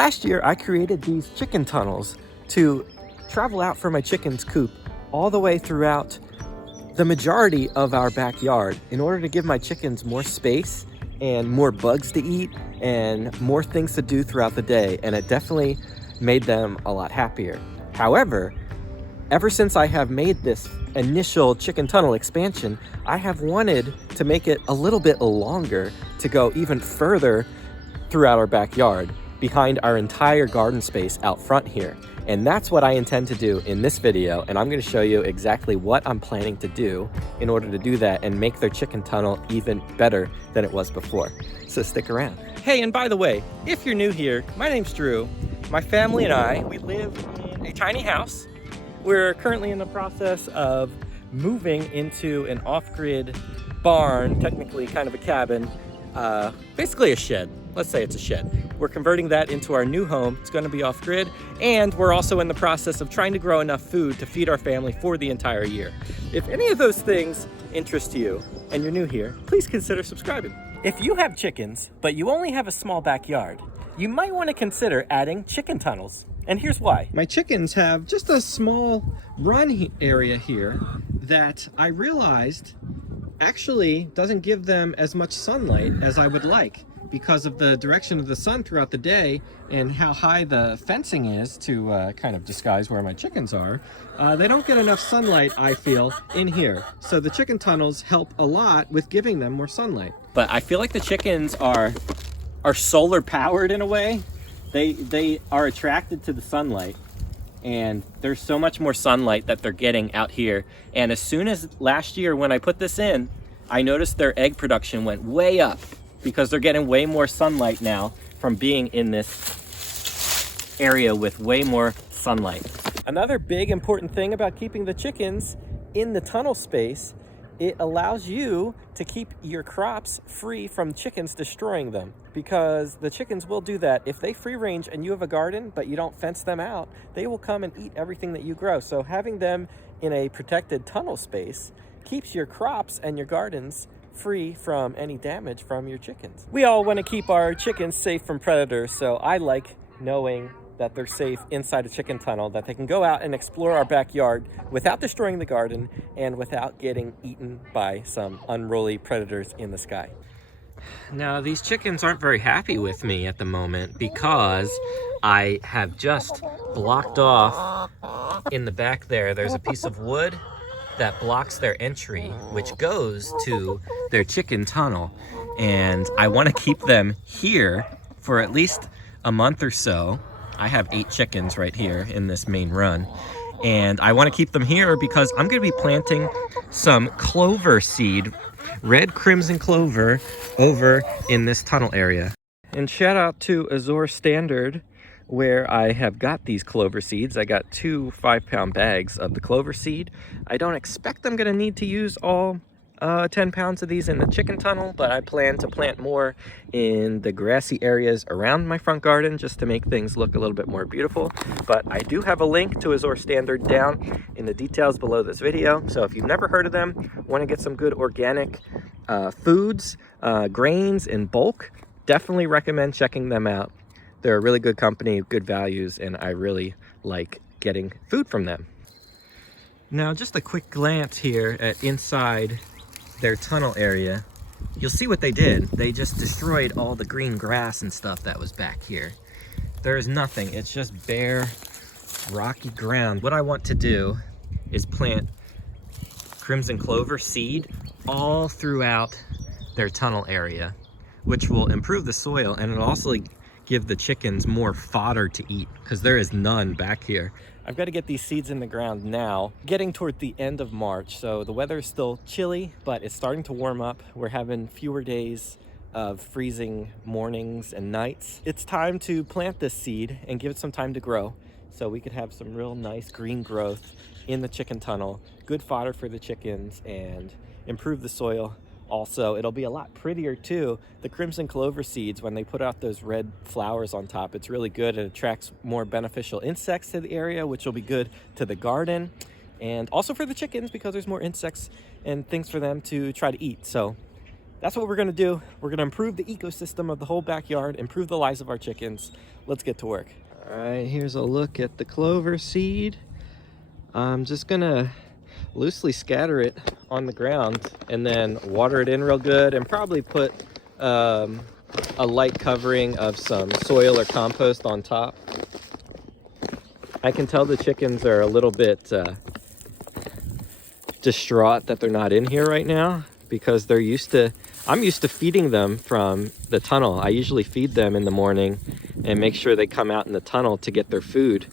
Last year, I created these chicken tunnels to travel out from my chicken's coop all the way throughout the majority of our backyard in order to give my chickens more space and more bugs to eat and more things to do throughout the day. And it definitely made them a lot happier. However, ever since I have made this initial chicken tunnel expansion, I have wanted to make it a little bit longer to go even further throughout our backyard, behind our entire garden space out front here. And that's what I intend to do in this video, and I'm going to show you exactly what I'm planning to do in order to do that and make their chicken tunnel even better than it was before. So stick around. Hey, and by the way, if you're new here, my name's Drew. My family and I, we live in a tiny house. We're currently in the process of moving into an off-grid barn, technically kind of a cabin, basically a shed. Let's say it's a shed. We're converting that into our new home. It's going to be off-grid, and we're also in the process of trying to grow enough food to feed our family for the entire year. If any of those things interest you and you're new here, please consider subscribing. If you have chickens, but you only have a small backyard, you might want to consider adding chicken tunnels. And here's why. My chickens have just a small run area here that I realized actually doesn't give them as much sunlight as I would like because of the direction of the sun throughout the day and how high the fencing is to kind of disguise where my chickens are. They don't get enough sunlight, I feel, in here. So the chicken tunnels help a lot with giving them more sunlight. But I feel like the chickens are solar powered in a way. They are attracted to the sunlight, and there's so much more sunlight that they're getting out here. And as soon as last year when I put this in, I noticed their egg production went way up because they're getting way more sunlight now from being in this area with way more sunlight. Another big important thing about keeping the chickens in the tunnel space, it allows you to keep your crops free from chickens destroying them, because the chickens will do that. If they free range and you have a garden but you don't fence them out, they will come and eat everything that you grow. So having them in a protected tunnel space keeps your crops and your gardens free from any damage from your chickens. We all want to keep our chickens safe from predators, so I like knowing that they're safe inside a chicken tunnel, that they can go out and explore our backyard without destroying the garden and without getting eaten by some unruly predators in the sky. Now, these chickens aren't very happy with me at the moment because I have just blocked off in the back there. There's a piece of wood that blocks their entry, which goes to their chicken tunnel. And I want to keep them here for at least a month or so. I have 8 chickens right here in this main run, and I want to keep them here because I'm going to be planting some clover seed, red crimson clover, over in this tunnel area. And shout out to Azure Standard, where I have got these clover seeds. I got 2 5-pound bags of the clover seed. I don't expect I'm going to need to use all 10 pounds of these in the chicken tunnel, but I plan to plant more in the grassy areas around my front garden just to make things look a little bit more beautiful. But I do have a link to Azure Standard down in the details below this video. So if you've never heard of them, want to get some good organic foods, grains in bulk, definitely recommend checking them out. They're a really good company, good values, and I really like getting food from them. Now, just a quick glance here at inside their tunnel area. You'll see what they did. They just destroyed all the green grass and stuff that was back here. There is nothing. It's just bare, rocky ground. What I want to do is plant crimson clover seed all throughout their tunnel area, which will improve the soil, and it'll also give the chickens more fodder to eat because there is none back here. I've got to get these seeds in the ground now, getting toward the end of March, so the weather is still chilly, but it's starting to warm up. We're having fewer days of freezing mornings and nights. It's time to plant this seed and give it some time to grow so we could have some real nice green growth in the chicken tunnel, good fodder for the chickens, and improve the soil. Also, it'll be a lot prettier too. The crimson clover seeds, when they put out those red flowers on top, it's really good. It attracts more beneficial insects to the area, which will be good to the garden and also for the chickens because there's more insects and things for them to try to eat. So that's what we're gonna do. We're gonna improve the ecosystem of the whole backyard, improve the lives of our chickens. Let's get to work. All right, here's a look at the clover seed. I'm just gonna loosely scatter it on the ground and then water it in real good, and probably put a light covering of some soil or compost on top. I can tell the chickens are a little bit distraught that they're not in here right now, because I'm used to feeding them from the tunnel. I usually feed them in the morning and make sure they come out in the tunnel to get their food.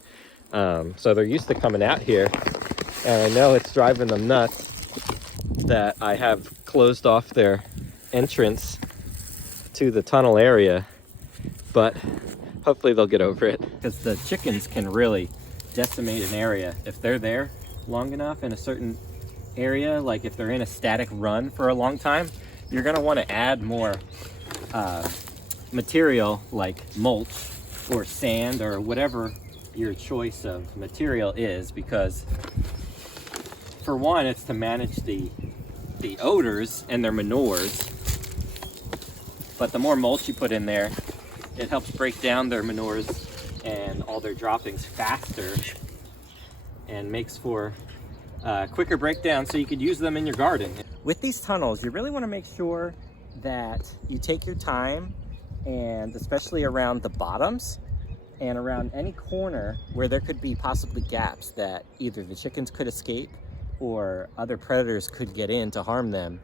So they're used to coming out here, and I know it's driving them nuts that I have closed off their entrance to the tunnel area, but hopefully they'll get over it. Because the chickens can really decimate an area if they're there long enough in a certain area. Like if they're in a static run for a long time, you're going to want to add more material like mulch or sand or whatever your choice of material is, because for one, it's to manage the odors and their manures, but the more mulch you put in there, it helps break down their manures and all their droppings faster, and makes for quicker breakdown, so you could use them in your garden. With these tunnels, you really want to make sure that you take your time, and especially around the bottoms and around any corner where there could be possibly gaps that either the chickens could escape or other predators could get in to harm them.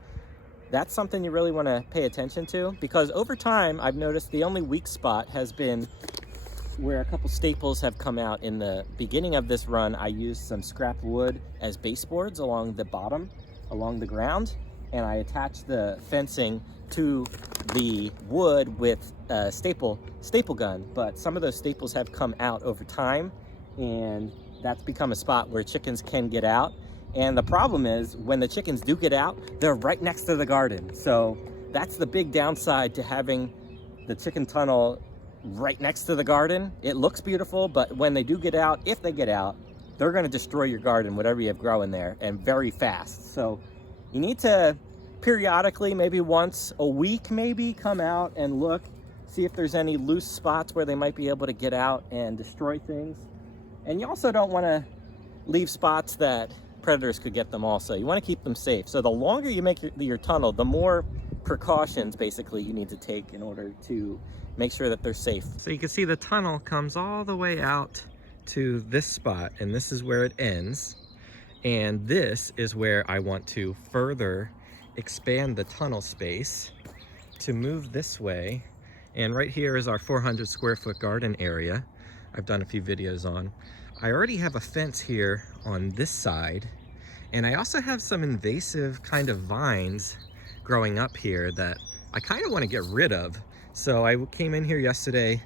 That's something you really want to pay attention to, because over time I've noticed the only weak spot has been where a couple staples have come out. In the beginning of this run, I used some scrap wood as baseboards along the bottom, along the ground, and I attached the fencing to the wood with a staple gun. But some of those staples have come out over time, and that's become a spot where chickens can get out. And the problem is, when the chickens do get out, they're right next to the garden. So that's the big downside to having the chicken tunnel right next to the garden. It looks beautiful, but when they do get out, if they get out, they're going to destroy your garden, whatever you have growing there, and very fast. So you need to periodically, maybe once a week, maybe come out and look, see if there's any loose spots where they might be able to get out and destroy things. And you also don't want to leave spots that predators could get them also. You want to keep them safe. So the longer you make your tunnel, the more precautions basically you need to take in order to make sure that they're safe. So you can see the tunnel comes all the way out to this spot, and this is where it ends. And this is where I want to further expand the tunnel space to move this way. And right here is our 400 square foot garden area I've done a few videos on. I already have a fence here on this side, and I also have some invasive kind of vines growing up here that I kind of want to get rid of. So I came in here yesterday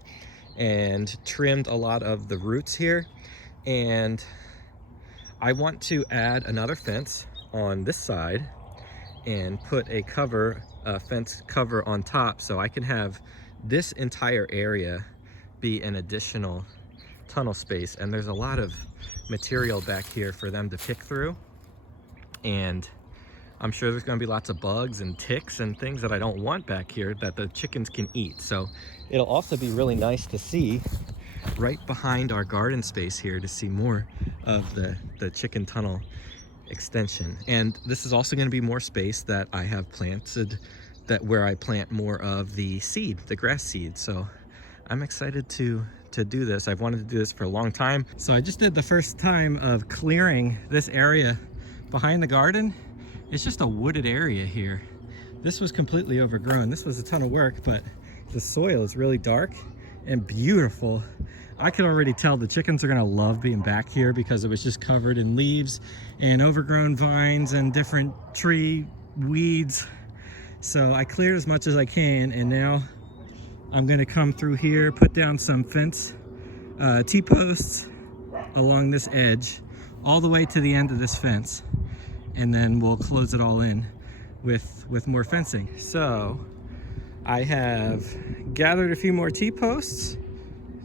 and trimmed a lot of the roots here, and I want to add another fence on this side and put a fence cover on top, so I can have this entire area be an additional tunnel space. And there's a lot of material back here for them to pick through, and I'm sure there's going to be lots of bugs and ticks and things that I don't want back here that the chickens can eat. So it'll also be really nice to see right behind our garden space here, to see more of the chicken tunnel extension. And this is also going to be more space that I have planted, that where I plant more of the seed, the grass seed. So I'm excited to do this. I've wanted to do this for a long time. So I just did the first time of clearing this area behind the garden. It's just a wooded area here. This was completely overgrown. This was a ton of work, but the soil is really dark and beautiful. I can already tell the chickens are gonna love being back here, because it was just covered in leaves and overgrown vines and different tree weeds. So I cleared as much as I can, and now I'm gonna come through here, put down some fence T-posts along this edge all the way to the end of this fence, and then we'll close it all in with more fencing. So I have gathered a few more T-posts.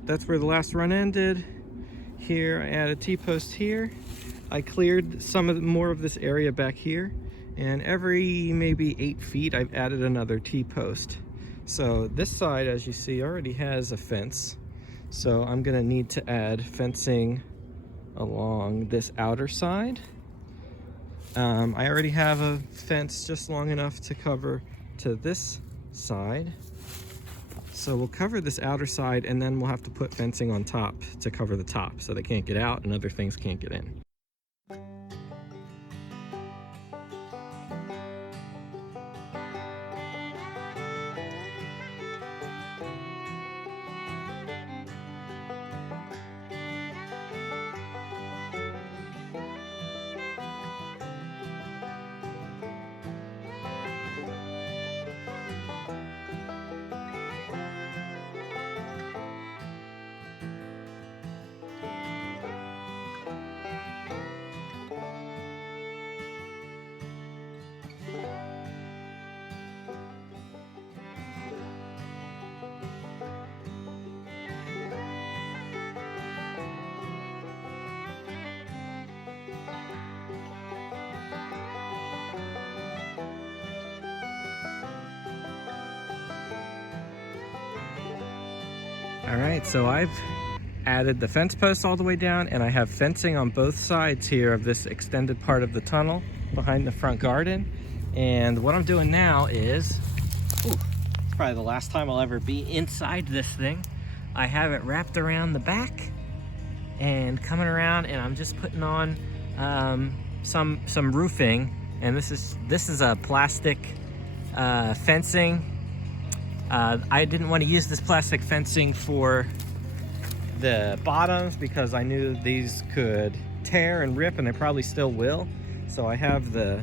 That's where the last run ended. Here I added T-post here. I cleared more of this area back here, And every maybe 8 feet, I've added another T-post. So this side, as you see, already has a fence. So I'm gonna need to add fencing along this outer side. I already have a fence just long enough to cover to this side. So we'll cover this outer side, and then we'll have to put fencing on top to cover the top so they can't get out and other things can't get in. All right, so I've added the fence posts all the way down, and I have fencing on both sides here of this extended part of the tunnel behind the front garden. And what I'm doing now is, it's probably the last time I'll ever be inside this thing. I have it wrapped around the back and coming around, and I'm just putting on some roofing. And this is a plastic fencing. I didn't want to use this plastic fencing for the bottoms because I knew these could tear and rip, and they probably still will. So I have the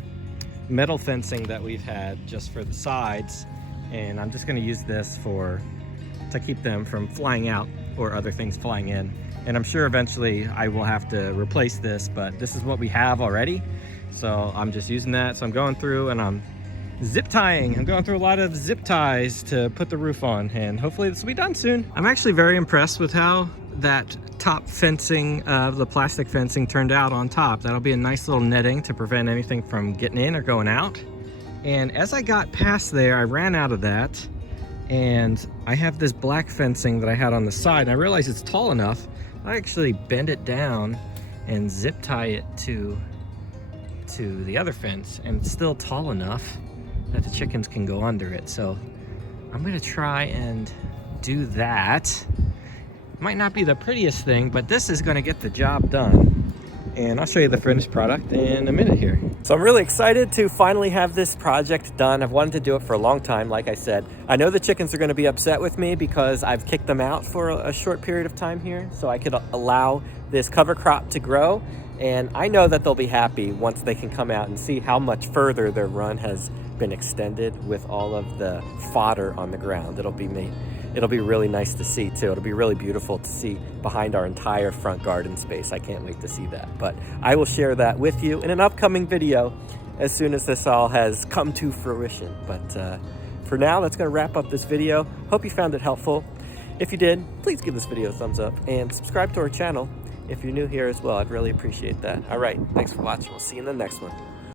metal fencing that we've had just for the sides, and I'm just going to use this to keep them from flying out or other things flying in. And I'm sure eventually I will have to replace this, but this is what we have already. So I'm just using that. So I'm going through and I'm zip tying. I'm going through a lot of zip ties to put the roof on, and hopefully this will be done soon. I'm actually very impressed with how that top fencing of the plastic fencing turned out on top. That'll be a nice little netting to prevent anything from getting in or going out. And as I got past there, I ran out of that, and I have this black fencing that I had on the side, and I realized it's tall enough. I actually bend it down and zip tie it to the other fence, and it's still tall enough that the chickens can go under it. So I'm gonna try and do that. Might not be the prettiest thing, but this is gonna get the job done. And I'll show you the finished product in a minute here. So I'm really excited to finally have this project done. I've wanted to do it for a long time, like I said. I know the chickens are gonna be upset with me because I've kicked them out for a short period of time here, so I could allow this cover crop to grow. And I know that they'll be happy once they can come out and see how much further their run has been extended with all of the fodder on the ground. It'll be really nice to see too. It'll be really beautiful to see behind our entire front garden space. I can't wait to see that. But I will share that with you in an upcoming video as soon as this all has come to fruition. But for now, that's gonna wrap up this video. Hope you found it helpful. If you did, please give this video a thumbs up and subscribe to our channel if you're new here as well. I'd really appreciate that. All right, thanks for watching. We'll see you in the next one.